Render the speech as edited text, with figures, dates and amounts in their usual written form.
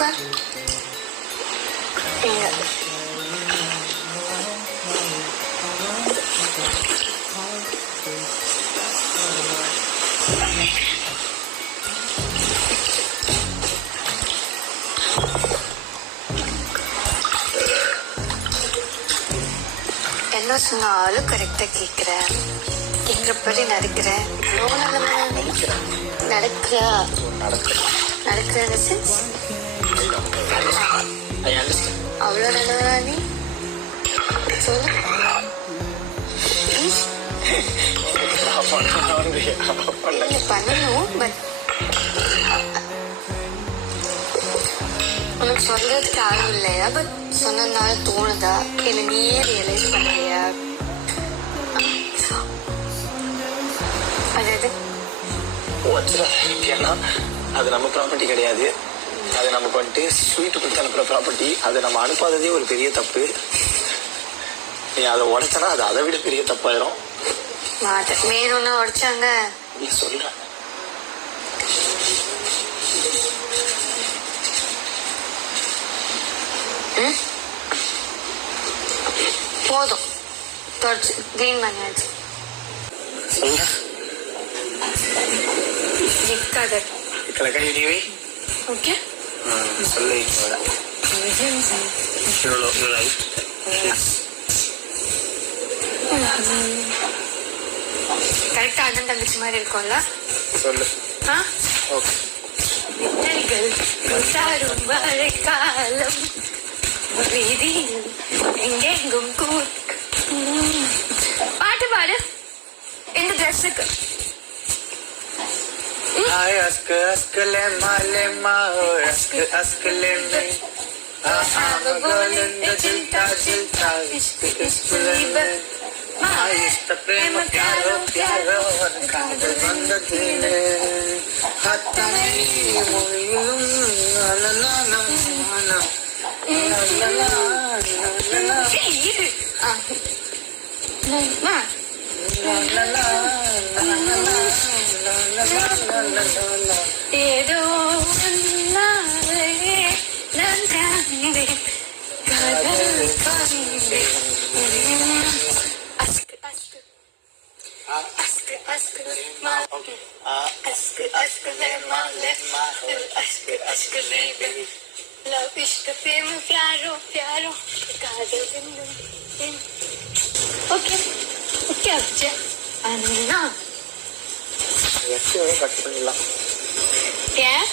உட்கார். இங்க என்ன சொன்னாலும் கரெக்டா கேக்குற. கேக்குறப்படி நடக்கிற. அவ்வளோ நல்ல நடக்கிறா. நடக்கிற சென்ஸ் அவ்வளோ நல்லவனா நீ? சொல்லு. பண்ணணும், பட் உனக்கு சொல்றதுக்கு ஆளும் இல்லையா? பட் சொன்னதுனால தோணுதா இல்லை நீயே ரியலைஸ் பண்ணலையா? அது ஏன்னா அது நம்ம ப்ராப்பர்ட்டி கிடையாது. அது நமக்கு வந்துட்டு ஸ்வீட் கொடுத்து அனுப்புற ப்ராப்பர்ட்டி. அது நம்ம அனுப்பாததே ஒரு பெரிய தப்பு. நீ அதை உடைச்சனா அது அதை விட பெரிய தப்பாயிரும். வேணும்னா உடைச்சாங்க நீ சொல்ற. போதும், தொடச்சு கிளீன் பண்ணியாச்சு. சொல்ல நிற்காத. ஓகே சொல்லு. கரெக்டா அண்ணன் தங்கச்சி மாதிரி இருக்கும்ல? சொல்லு. மழைக்காலம் எங்கெங்கும் பாட்டு பாடு. இந்த ட்ரெஸ்ஸுக்கு ప్రేమ ప్యారో ప్యారో కాదల్ వందతీనే హత్తనే మొయిలుం నననన ஏதோ நான் காண்பே காதல் காண்பே. ஓகே ஓகே அப்ஜா அண்ணா கட் பண்ணிடலாம். ஏன்